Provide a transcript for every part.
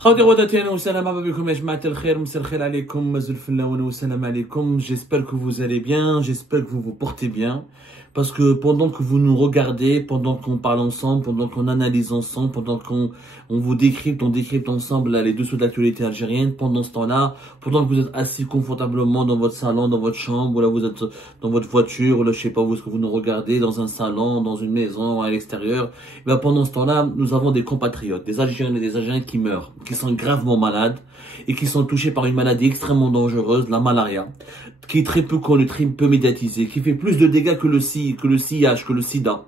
خاوتي غوداتي انا وسلام بكم يا جماعة الخير مساء الخير عليكم مازال فلاون والسلام عليكم. J'espère que vous allez bien, j'espère que vous vous portez bien. Parce que pendant que vous nous regardez, pendant qu'on parle ensemble, pendant qu'on analyse ensemble, pendant qu'on vous décrypte, on décrypte ensemble là, les dessous de l'actualité algérienne, pendant ce temps-là, pendant que vous êtes assis confortablement dans votre salon, dans votre chambre, ou là vous êtes dans votre voiture, ou là je sais pas où est-ce que vous nous regardez, dans un salon, dans une maison, à l'extérieur, ben pendant ce temps-là, nous avons des compatriotes, des Algériens et des Algériens qui meurent, qui sont gravement malades et qui sont touchés par une maladie extrêmement dangereuse, la malaria, qui est très peu connue, très peu médiatisée, qui fait plus de dégâts que le CIH, que le sida,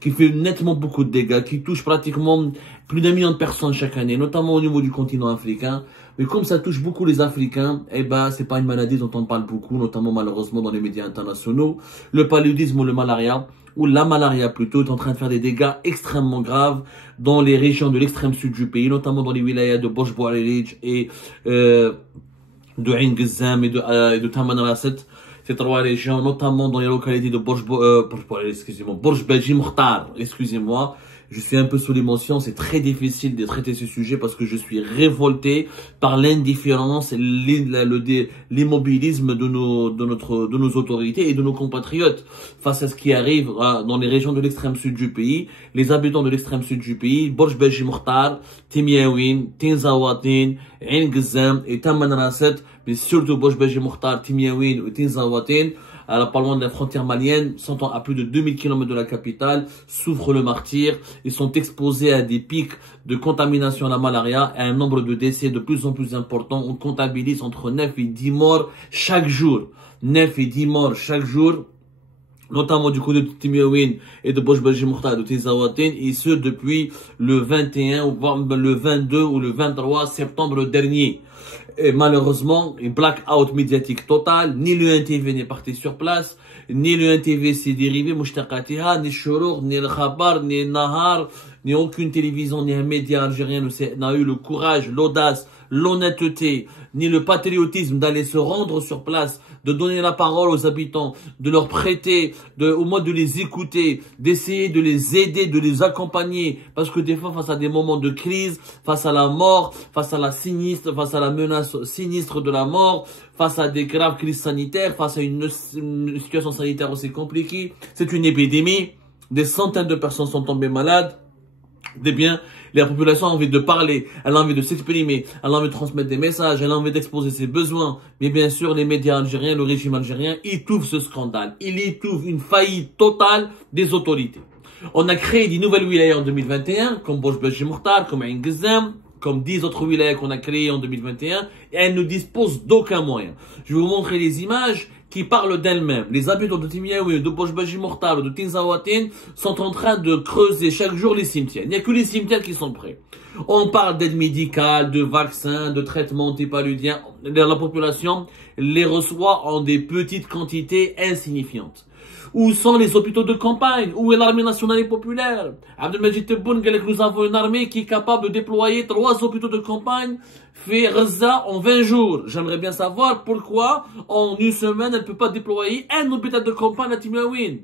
qui fait nettement beaucoup de dégâts, qui touche pratiquement plus d'1 million de personnes chaque année, notamment au niveau du continent africain. Mais comme ça touche beaucoup les Africains, eh ben, c'est pas une maladie dont on parle beaucoup, notamment malheureusement dans les médias internationaux. Le paludisme ou le malaria, ou la malaria plutôt, est en train de faire des dégâts extrêmement graves dans les régions de l'extrême sud du pays, notamment dans les wilayas de Boch Bouarerij et de Ain Gzam et de Tamanrasset. Ces trois régions, notamment dans les localités de Borj Belgi Mokhtar, excusez-moi. Je suis un peu sous l'émotion, c'est très difficile de traiter ce sujet parce que je suis révolté par l'indifférence, l'immobilisme de nos autorités et de nos compatriotes face à ce qui arrive dans les régions de l'extrême sud du pays. Les habitants de l'extrême sud du pays, Borj Belgi Mokhtar, Timiaouine, Tinzawatin, Ain Gzam et Tamanrasset, mais surtout Borj Belgi Mokhtar, Timiaouine et Tinzawatin, pas loin de la frontière malienne, sont à plus de 2000 km de la capitale, souffrent le martyre. Ils sont exposés à des pics de contamination à la malaria et à un nombre de décès de plus en plus important. On comptabilise entre 9 et 10 morts chaque jour. 9 et 10 morts chaque jour, notamment du côté de Timiaouine et de Borj Belgi Mokhtar et de Tinzawatin, et ce depuis le 21 ou le 22 ou le 23 septembre dernier. Et malheureusement, une blackout médiatique totale, ni le NTV n'est parti sur place, ni le NTV s'est dérivé, Mouchtaqatiha, ni Chourour, ni le Khabar, ni Nahar, ni aucune télévision, ni un média algérien n'a eu le courage, l'audace, l'honnêteté, ni le patriotisme d'aller se rendre sur place, de donner la parole aux habitants, de leur prêter, au moins de les écouter, d'essayer de les aider, de les accompagner. Parce que des fois, face à des moments de crise, face à la mort, face à la menace sinistre de la mort, face à des graves crises sanitaires, face à une situation sanitaire aussi compliquée, c'est une épidémie. Des centaines de personnes sont tombées malades. Eh bien, la population a envie de parler, elle a envie de s'exprimer, elle a envie de transmettre des messages, elle a envie d'exposer ses besoins. Mais bien sûr, les médias algériens, le régime algérien étouffe ce scandale. Il étouffe une faillite totale des autorités. On a créé des nouvelles wilayas en 2021, comme Borj Belgi Mokhtar, comme Ain Gzam, comme 10 autres wilayas qu'on a créées en 2021, et elles ne disposent d'aucun moyen. Je vais vous montrer les images qui parlent d'elles-mêmes. Les habitants de Timiaouine, de Borj Belgi Mokhtar, de Tinzawatin sont en train de creuser chaque jour les cimetières. Il n'y a que les cimetières qui sont prêts. On parle d'aide médicale, de vaccins, de traitements antipaludiens. La population les reçoit en des petites quantités insignifiantes. Où sont les hôpitaux de campagne? Où est l'armée nationale et populaire? Abdelmajid Tebboune, nous avons une armée qui est capable de déployer 3 hôpitaux de campagne fait Gaza en 20 jours. J'aimerais bien savoir pourquoi en une semaine elle ne peut pas déployer un hôpital de campagne à Timiaouine.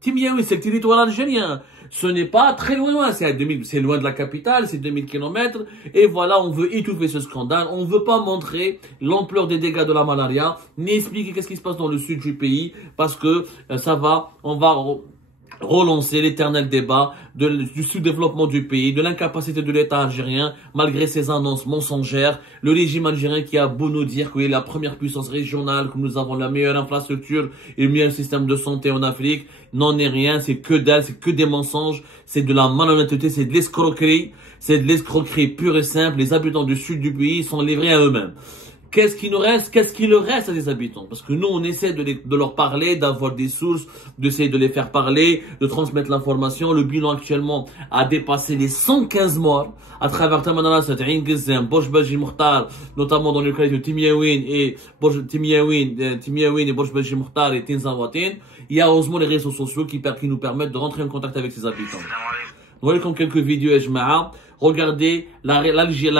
Timiaouine, c'est le territoire algérien. Ce n'est pas très loin, c'est loin de la capitale, c'est 2000 km. Et voilà, on veut étouffer ce scandale. On ne veut pas montrer l'ampleur des dégâts de la malaria, ni expliquer qu'est-ce qui se passe dans le sud du pays, parce que on va relancer l'éternel débat du sous-développement du pays, de l'incapacité de l'État algérien, malgré ses annonces mensongères. Le régime algérien qui a beau nous dire qu'il est la première puissance régionale, que nous avons la meilleure infrastructure et le meilleur système de santé en Afrique, n'en est rien, c'est que dalle, c'est que des mensonges, c'est de la malhonnêteté, c'est de l'escroquerie pure et simple. Les habitants du sud du pays sont livrés à eux-mêmes. Qu'est-ce qui nous reste? Qu'est-ce qui leur reste à des habitants? Parce que nous, on essaie de leur parler, d'avoir des sources, d'essayer de les faire parler, de transmettre l'information. Le bilan actuellement a dépassé les 115 morts à travers Tamanrasset, Ain Gzam, Borj Belgi Mokhtar, notamment dans le cas de Timiaouine et Borj Belgi Mokhtar et Tinzawatin. Il y a heureusement les réseaux sociaux qui nous permettent de rentrer en contact avec ces habitants. Vous voyez comme quelques vidéos, Ejma'a. Regardez la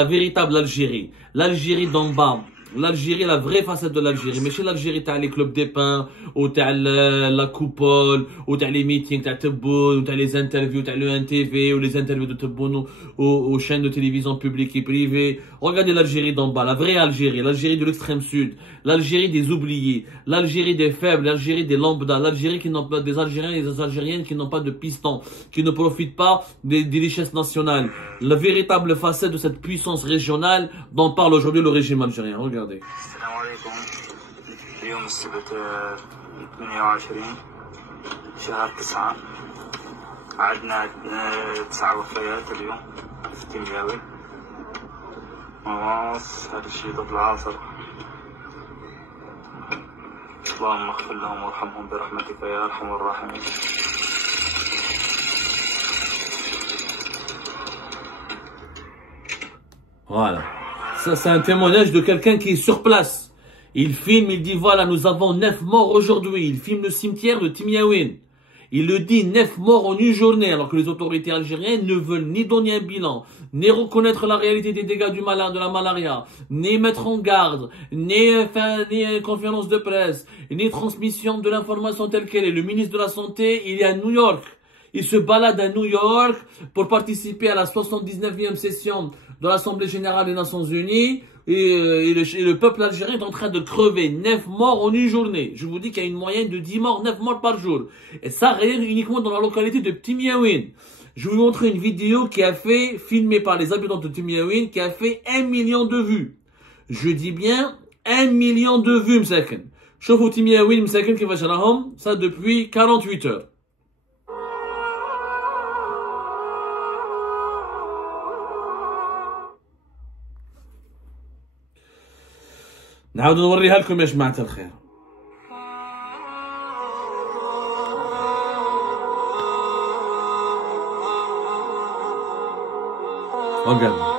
véritable Algérie. L'Algérie d'en bas, l'Algérie, la vraie facette de l'Algérie. Mais chez l'Algérie, t'as les clubs des pins, ou t'as la coupole, ou t'as les meetings, t'as Tebboune, ou t'as les interviews, t'as le NTV, ou les interviews de Tebboune aux chaînes de télévision publiques et privées. Regardez l'Algérie d'en bas, la vraie Algérie, l'Algérie de l'extrême sud, l'Algérie des oubliés, l'Algérie des faibles, l'Algérie des lambda, l'Algérie qui n'ont pas des Algériens et des Algériennes qui n'ont pas de piston, qui ne profitent pas des richesses nationales. La véritable facette de cette puissance régionale dont parle aujourd'hui le régime algérien. Regardez. السلام عليكم. اليوم السبت 28 شهر 9 عندنا 9 وفيات اليوم في تيمياوي. هذا الشيء ضد العصر. اللهم اغفر لهم وارحمهم برحمتك يا ارحم الراحمين. Voilà. Ça, c'est un témoignage de quelqu'un qui est sur place. Il filme, il dit voilà, nous avons 9 morts aujourd'hui. Il filme le cimetière de Timiaouine. Il le dit, 9 morts en une journée, alors que les autorités algériennes ne veulent ni donner un bilan, ni reconnaître la réalité des dégâts de la malaria, ni mettre en garde, ni conférence de presse, ni transmission de l'information telle qu'elle est. Le ministre de la Santé, il est à New York. Il se balade à New York pour participer à la 79e session de l'Assemblée Générale des Nations Unies. Et le peuple algérien est en train de crever. 9 morts en une journée. Je vous dis qu'il y a une moyenne de 10 morts, 9 morts par jour. Et ça, rien uniquement dans la localité de Timiaouine. Je vais vous montrer une vidéo qui a fait, filmée par les habitants de Timiaouine, qui a fait 1 million de vues. Je dis bien 1 million de vues, m'saken. Chauffe Timiaouine, m'saken, qui va chalahom, ça depuis 48 heures. نعاود نوريها لكم يا جماعة الخير. Regarde.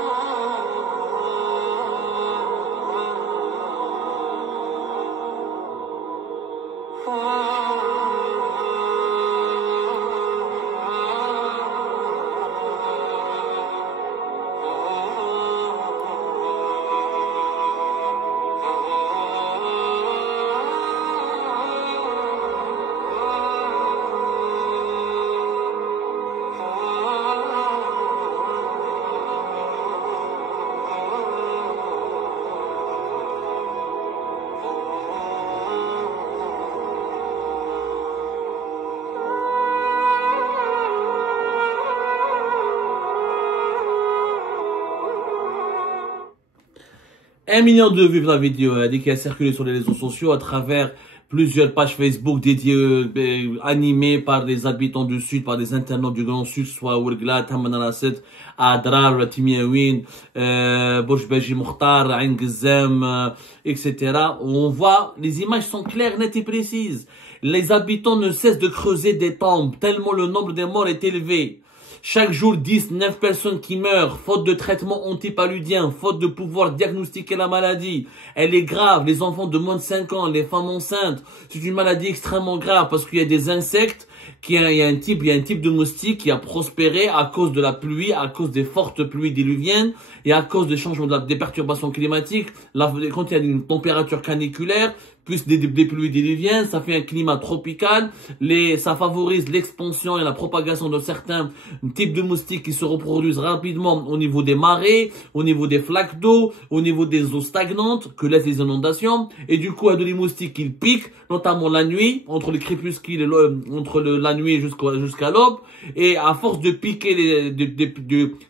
Un million de vues pour la vidéo qui a circulé sur les réseaux sociaux à travers plusieurs pages Facebook dédiées, animées par des habitants du Sud, par des internautes du Grand Sud, soit Ouergla, Tamanarasset, Adrar, Timiaouine, Borj Beji Mokhtar, Ain Gzem, etc. On voit, les images sont claires, nettes et précises. Les habitants ne cessent de creuser des tombes, tellement le nombre de morts est élevé. Chaque jour, 10, 9 personnes qui meurent, faute de traitement antipaludien, faute de pouvoir diagnostiquer la maladie. Elle est grave, les enfants de moins de 5 ans, les femmes enceintes. C'est une maladie extrêmement grave parce qu'il y a des insectes, il y a un type de moustique qui a prospéré à cause de la pluie, à cause des fortes pluies diluviennes et à cause des changements des perturbations climatiques. Quand il y a une température caniculaire, plus des pluies diluviennes, ça fait un climat tropical, ça favorise l'expansion et la propagation de certains types de moustiques qui se reproduisent rapidement au niveau des marais, au niveau des flaques d'eau, au niveau des eaux stagnantes que laissent les inondations, et du coup, il y a des moustiques qui piquent, notamment la nuit, entre le crépuscule et la nuit jusqu'à l'aube, et à force de piquer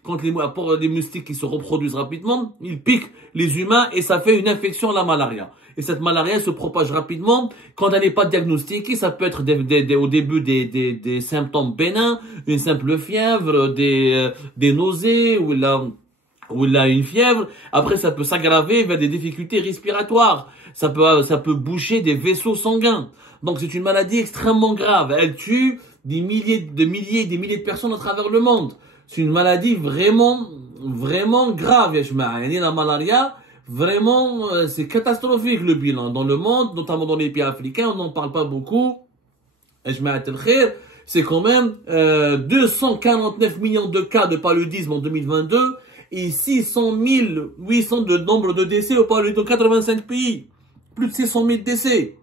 quand les moustiques qui se reproduisent rapidement, ils piquent les humains et ça fait une infection à la malaria. Et cette malaria se propage rapidement. Quand elle n'est pas diagnostiquée, ça peut être au début des symptômes bénins, une simple fièvre, des nausées, ou là une fièvre. Après, ça peut s'aggraver vers des difficultés respiratoires. Ça peut boucher des vaisseaux sanguins. Donc, c'est une maladie extrêmement grave. Elle tue des milliers de personnes à travers le monde. C'est une maladie vraiment, vraiment grave, la malaria. Vraiment, c'est catastrophique le bilan dans le monde, notamment dans les pays africains, on n'en parle pas beaucoup. Et c'est quand même 249 millions de cas de paludisme en 2022 et 600 800 de nombre de décès au parle de 85 pays. Plus de 600 000 décès.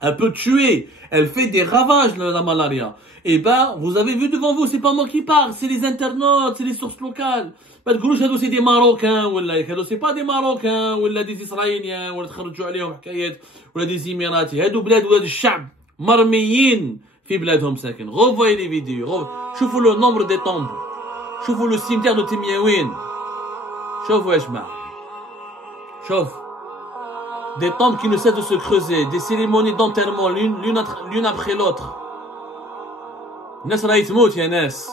Elle peut tuer. Elle fait des ravages, la malaria. Et ben, vous avez vu devant vous, c'est pas moi qui parle, c'est les internautes, c'est les sources locales. C'est des Marocains, ou c'est pas des Marocains, ou des Israéliens, ou des Émiratis. هادو بلاد ولاد الشعب مرميين في بلادهم ساكن. Revoyez les vidéos. شوفوا le nombre des tombes. شوفوا le cimetière de Timiaouine. شوفوا يا جماعة. شوف. Des tombes qui ne cessent de se creuser, des cérémonies d'enterrement l'une après l'autre. الناس راهي تموت يا ناس.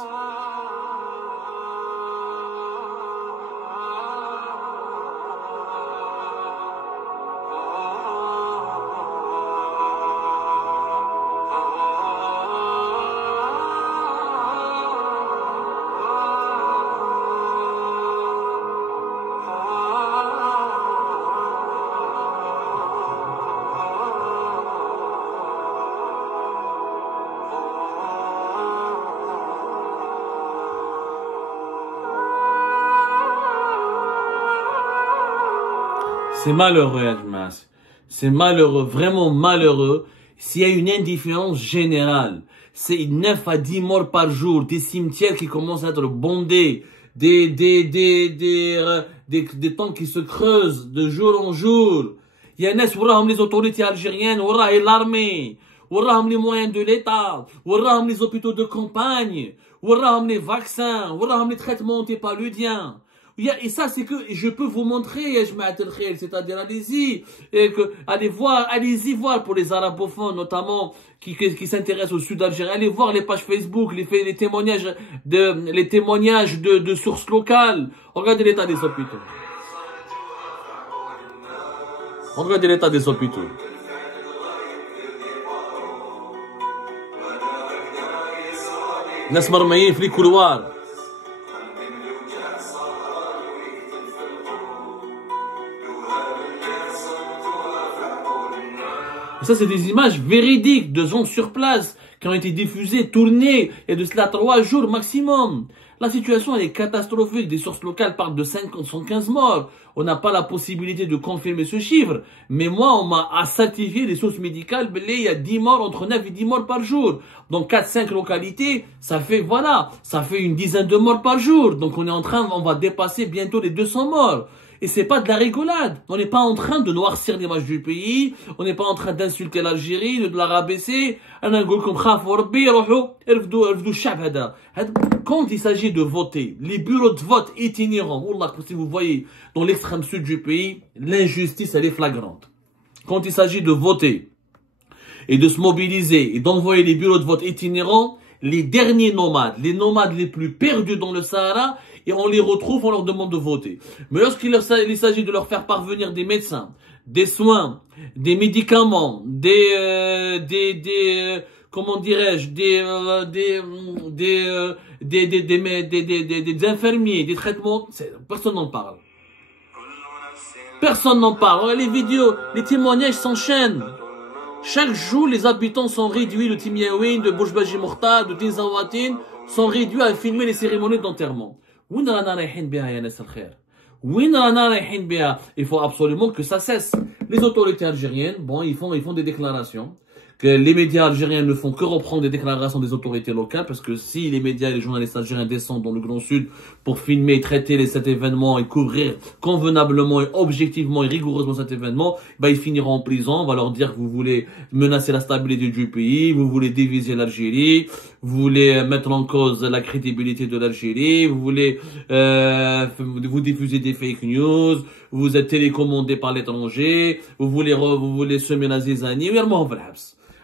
C'est malheureux, Admas. C'est malheureux, vraiment malheureux. S'il y a une indifférence générale, c'est 9 à 10 morts par jour, des cimetières qui commencent à être bondés, des temps qui se creusent de jour en jour. Il y a les autorités algériennes, l'armée, les moyens de l'État, les hôpitaux de campagne, les vaccins, les traitements antipaludiens. Et ça, c'est que je peux vous montrer, c'est-à-dire allez-y, allez-y voir pour les arabophones, notamment, qui s'intéressent au sud algérien, allez voir les pages Facebook, les témoignages de sources locales. Regardez l'état des hôpitaux. Regardez l'état des hôpitaux. ناس مرميين في الكولوار. Ça, c'est des images véridiques de gens sur place qui ont été diffusées, tournées, et de cela 3 jours maximum. La situation, elle est catastrophique. Des sources locales parlent de 115 morts. On n'a pas la possibilité de confirmer ce chiffre. Mais moi, on m'a certifié des sources médicales, il y a 10 morts, entre 9 et 10 morts par jour. Donc 4-5 localités, ça fait, voilà, ça fait une dizaine de morts par jour. Donc on va dépasser bientôt les 200 morts. Et c'est pas de la rigolade. On n'est pas en train de noircir l'image du pays. On n'est pas en train d'insulter l'Algérie, de la rabaisser. Quand il s'agit de voter, les bureaux de vote itinérants, si vous voyez, dans l'extrême sud du pays, l'injustice, elle est flagrante. Quand il s'agit de voter et de se mobiliser et d'envoyer les bureaux de vote itinérants, les derniers nomades, les nomades les plus perdus dans le Sahara, et on les retrouve, on leur demande de voter. Mais lorsqu'il s'agit de leur faire parvenir des médecins, des soins, des médicaments, comment dirais-je, des infirmiers, des traitements, personne n'en parle. Personne n'en parle. Les vidéos, les témoignages s'enchaînent. Chaque jour, les habitants sont réduits de Timiaouine, de Boujbaji Mokhtar, de Tinzawatin, sont réduits à filmer les cérémonies d'enterrement. Il faut absolument que ça cesse. Les autorités algériennes, bon, ils font des déclarations. Que les médias algériens ne font que reprendre des déclarations des autorités locales, parce que si les médias et les journalistes algériens descendent dans le Grand Sud pour filmer, traiter cet événement et couvrir convenablement et objectivement et rigoureusement cet événement, ils finiront en prison. On va leur dire que vous voulez menacer la stabilité du pays, vous voulez diviser l'Algérie, vous voulez mettre en cause la crédibilité de l'Algérie, vous voulez vous diffuser des fake news, vous êtes télécommandé par l'étranger, vous voulez semer la zizanie.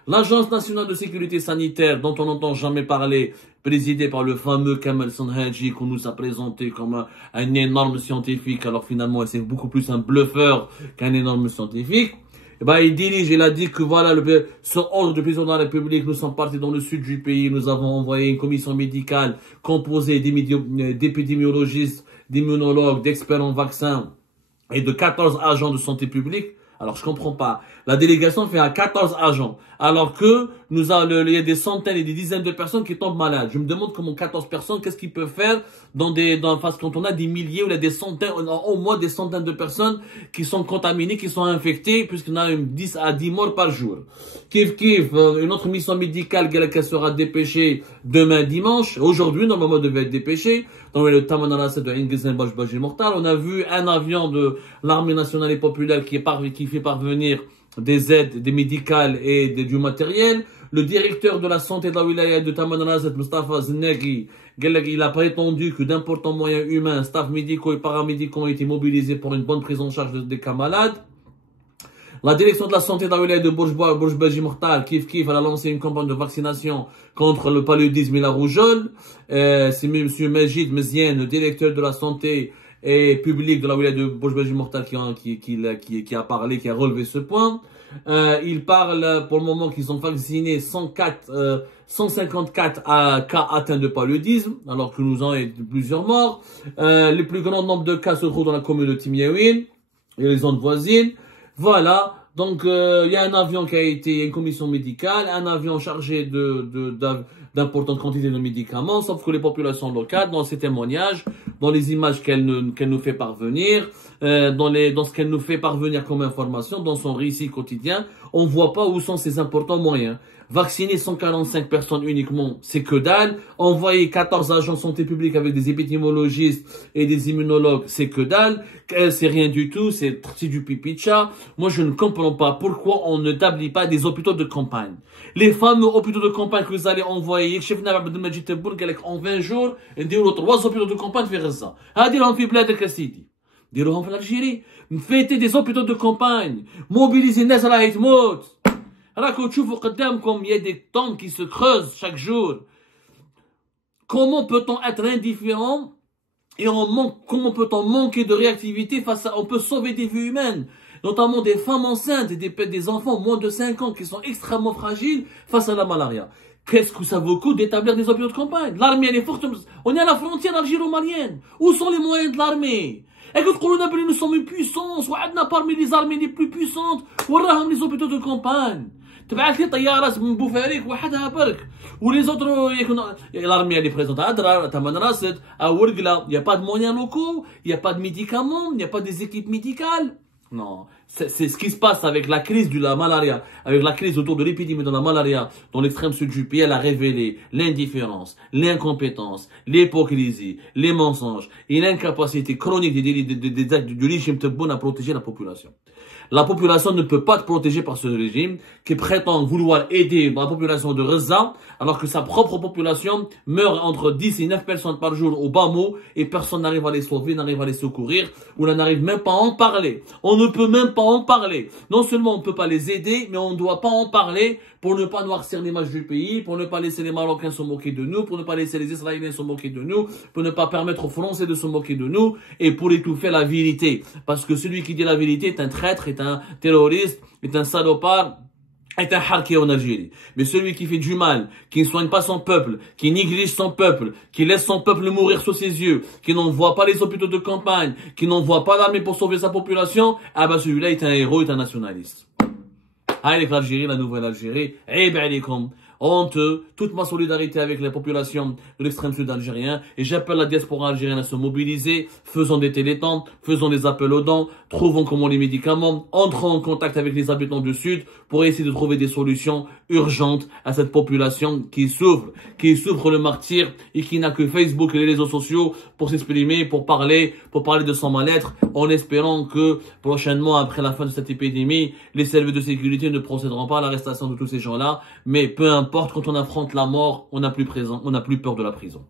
L'Agence nationale de sécurité sanitaire, dont on n'entend jamais parler, présidée par le fameux Kamel Sanhaji, qu'on nous a présenté comme un énorme scientifique, alors finalement c'est beaucoup plus un bluffeur qu'un énorme scientifique. Il a dit que voilà, ce ordre du président de la République, nous sommes partis dans le sud du pays, nous avons envoyé une commission médicale composée d'épidémiologistes, d'immunologues, d'experts en vaccins et de 14 agents de santé publique. Alors, je comprends pas. La délégation fait à 14 agents. Alors que il y a des centaines et des dizaines de personnes qui tombent malades. Je me demande comment 14 personnes, qu'est-ce qu'ils peuvent faire quand on a des milliers ou il y a des centaines, au moins des centaines de personnes qui sont contaminées, qui sont infectées, puisqu'on a 10 à 10 morts par jour. Kif, une autre mission médicale qui sera dépêchée demain dimanche. Aujourd'hui, normalement, devait être dépêchée. Dans le Tamanarasset de Ingesen Bajbaji Mortal, on a vu un avion de l'armée nationale et populaire qui fait parvenir des aides, des médicales et du matériel. Le directeur de la santé de la wilaya de Tamanrasset, Mustafa Zneghi, il a prétendu que d'importants moyens humains, staff médicaux et paramédicaux ont été mobilisés pour une bonne prise en charge des cas malades. La direction de la santé de la wilaya de Bourj-Baji Mortal, elle a lancé une campagne de vaccination contre le paludisme et la rougeole. C'est M. Majid Mezien, le directeur de la santé et public de la wilaya de Bourj-Baji Mortal qui a parlé, qui a relevé ce point. Il parle pour le moment qu'ils ont vacciné 154 cas atteints de paludisme, alors que nous en avons plusieurs morts. Le plus grand nombre de cas se trouvent dans la commune de Timiaouine et les zones voisines. Voilà. Donc, il y a un avion qui a été, une commission médicale, un avion chargé d'importantes quantités de médicaments, sauf que les populations locales, dans ses témoignages, dans les images qu'elle nous fait parvenir, dans ce qu'elle nous fait parvenir comme information, dans son récit quotidien, on voit pas où sont ces importants moyens. Vacciner 145 personnes uniquement, c'est que dalle. Envoyer 14 agents de santé publique avec des épidémiologistes et des immunologues, c'est que dalle. C'est rien du tout, c'est du pipi de chat. Moi, je ne comprends pas pourquoi on n'établit pas des hôpitaux de campagne. Les fameux hôpitaux de campagne que vous allez envoyer, chef en 20 jours, et dire 3 hôpitaux de campagne faire ça. Dire في بلادك سيدي. ديروهم في الجيري. Faites des hôpitaux de campagne. Mobilisez الناس راهي تموت. راكم تشوفوا قدامكم, il y a des tombes qui se creusent chaque jour. Comment peut-on être indifférent et comment peut-on manquer de réactivité face à, on peut sauver des vies humaines, notamment des femmes enceintes et des enfants moins de 5 ans qui sont extrêmement fragiles face à la malaria. Qu'est-ce que ça vaut le coup d'établir des hôpitaux de campagne? L'armée, elle est forte. On est à la frontière algéro-malienne. Où sont les moyens de l'armée? Et que nous sommes une puissance, ou on a parmi les armées les plus puissantes, ou les hôpitaux de campagne. تبعث لي طيارات من بوفاريك وحدها برك ولي زوتر يكونوا l'armée elle est présente à Adrar, à Tamanrasset, à Ouargla. Il n'y a pas de moyens locaux, il n'y a pas de médicaments, il n'y a pas des équipes médicales. Non, c'est ce qui se passe avec la crise de la malaria, avec la crise autour de l'épidémie de la malaria dans l'extrême sud du pays. Elle a révélé l'indifférence, l'incompétence, l'hypocrisie, les mensonges et l'incapacité chronique des actes du régime Tebboune à protéger la population. La population ne peut pas être protégée par ce régime qui prétend vouloir aider la population de Gaza alors que sa propre population meurt entre 10 et 9 personnes par jour au bas mot et personne n'arrive à les sauver, n'arrive à les secourir ou n'arrive même pas à en parler. On ne peut même pas en parler. Non seulement on ne peut pas les aider, mais on ne doit pas en parler pour ne pas noircir l'image du pays, pour ne pas laisser les Marocains se moquer de nous, pour ne pas laisser les Israéliens se moquer de nous, pour ne pas permettre aux Français de se moquer de nous et pour étouffer la vérité. Parce que celui qui dit la vérité est un traître, est un terroriste, est un salopard, est un harki en Algérie. Mais celui qui fait du mal, qui ne soigne pas son peuple, qui néglige son peuple, qui laisse son peuple mourir sous ses yeux, qui n'envoie pas les hôpitaux de campagne, qui n'envoie pas l'armée pour sauver sa population, ah ben celui-là est un héros, est un nationaliste. Allez l'Algérie, la nouvelle Algérie, eh ben allez-comme. Honteux, toute ma solidarité avec la population de l'extrême sud algérien et j'appelle la diaspora algérienne à se mobiliser, faisons des télétons, faisons des appels aux dons, trouvons comment les médicaments, entrons en contact avec les habitants du sud pour essayer de trouver des solutions urgentes à cette population qui souffre le martyre et qui n'a que Facebook et les réseaux sociaux pour s'exprimer, pour parler de son mal-être en espérant que prochainement, après la fin de cette épidémie, les services de sécurité ne procéderont pas à l'arrestation de tous ces gens-là, mais peu importe, quand on affronte la mort, on n'a plus peur de la prison.